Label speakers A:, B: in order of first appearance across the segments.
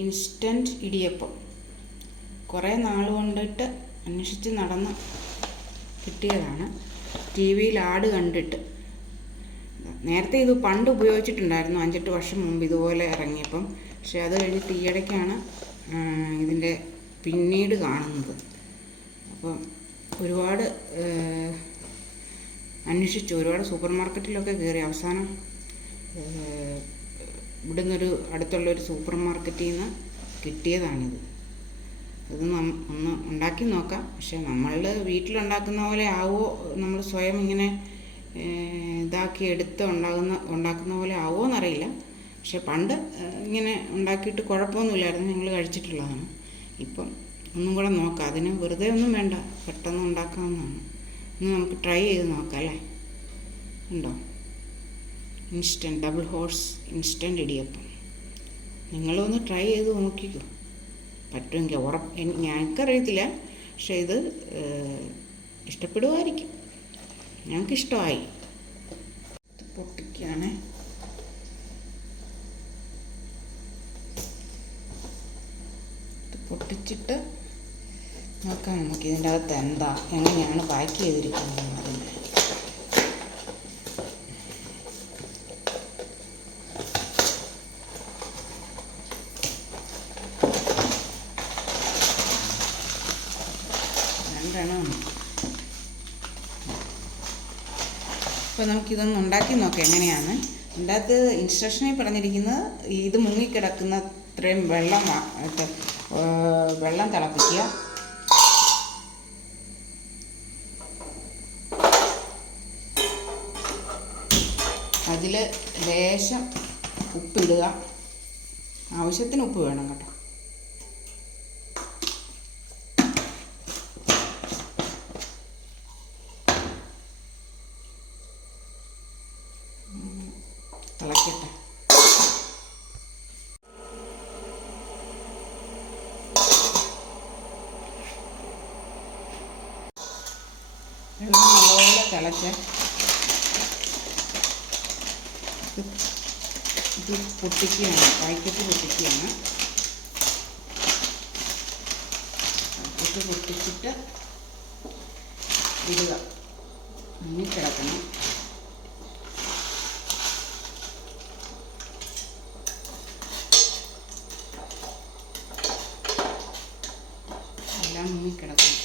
A: Instant idiyappam. കുറേ നാൾ കൊണ്ടിട്ട് അന്വേഷിച്ച് നടന്ന് കിട്ടിയതാണ്. ടി വിയിൽ ആട് കണ്ടിട്ട്. നേരത്തെ ഇത് പണ്ട് ഉപയോഗിച്ചിട്ടുണ്ടായിരുന്നു. അഞ്ചെട്ട് വർഷം മുമ്പ് ഇതുപോലെ ഇറങ്ങിയപ്പം. പക്ഷെ അത് കഴിഞ്ഞിട്ട് ഈയിടയ്ക്കാണ് ഇതിന്റെ പിന്നീട് കാണുന്നത്. അപ്പം ഒരുപാട് അന്വേഷിച്ചു. ഒരുപാട് സൂപ്പർ മാർക്കറ്റിലൊക്കെ കയറി. അവസാനം ആ, അടുത്തുള്ള ഒരു സൂപ്പർ മാർക്കറ്റിൽ നിന്ന് കിട്ടിയതാണിത്. അത് ഒന്ന് ഉണ്ടാക്കി നോക്കാം. പക്ഷെ നമ്മൾ വീട്ടിലുണ്ടാക്കുന്ന പോലെ ആവോ? നമ്മൾ സ്വയം ഇങ്ങനെ ഇതാക്കി എടുത്ത് ഉണ്ടാകുന്ന ഉണ്ടാക്കുന്ന പോലെ ആവോ എന്നറിയില്ല പക്ഷെ പണ്ട് ഇങ്ങനെ ഉണ്ടാക്കിയിട്ട് കുഴപ്പമൊന്നുമില്ലായിരുന്നു. ഞങ്ങൾ കഴിച്ചിട്ടുള്ളതാണ്. ഇപ്പം ഒന്നും കൂടെ നോക്കാം. അതിന് വെറുതെ ഒന്നും വേണ്ട. പെട്ടെന്ന് ഉണ്ടാക്കാവുന്നതാണ്. ഇന്ന് നമുക്ക് ട്രൈ ചെയ്ത് നോക്കാം അല്ലേ? ഉണ്ടോ? Instant double horse instant idiyappam. നിങ്ങളൊന്ന് ട്രൈ ചെയ്ത് നോക്കിക്കോ. പറ്റുമെങ്കിൽ ഉറപ്പ് ഞങ്ങൾക്കറിയത്തില്ല പക്ഷെ ഇത് ഇഷ്ടപ്പെടുമായിരിക്കും ഞങ്ങൾക്കിഷ്ടമായി. പൊട്ടിക്കുകയാണേ. പൊട്ടിച്ചിട്ട് നോക്കാം നമുക്ക് ഇതിന്റെ അകത്ത് എന്താ എങ്ങനെയാണ് പാക്ക് ചെയ്തിരിക്കുന്നത് അതിന്റെ രണ്ടെണ്ണം അപ്പോൾ നമുക്കിതൊന്ന് ഉണ്ടാക്കി നോക്കാം എങ്ങനെയാണ്? ഇതിന്റെ അകത്ത് ഇൻസ്ട്രക്ഷനിൽ പറഞ്ഞിരിക്കുന്നത് ഇത് മുങ്ങിക്കിടക്കുന്ന ഇത്രയും വെള്ളം വെള്ളം തിളപ്പിക്കുക. അതിൽ ലേശം ഉപ്പിടുക. ആവശ്യത്തിന് ഉപ്പ് വേണം കേട്ടോ. തിളക്കട്ടെ വെള്ളം നല്ലപോലെ തിളച്ച് ഇത് ഇത് പൊട്ടിക്കുകയാണ് പാക്കറ്റ് പൊട്ടിക്കുകയാണ് പാക്കറ്റ് പൊട്ടിച്ചിട്ട് ഇടുക മുങ്ങിക്കിടക്കണം എല്ലാം മുങ്ങിക്കിടക്കണം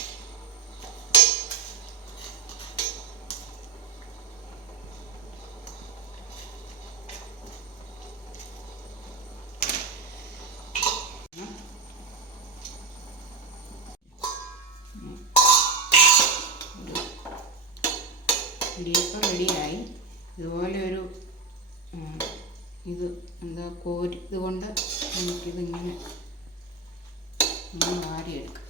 A: ഇടിയപ്പം റെഡിയായി ഇതുപോലെ ഒരു ഇത് എന്താ കോരി ഇതുകൊണ്ട് നമുക്കിതിങ്ങനെ വാരിയെടുക്കാം.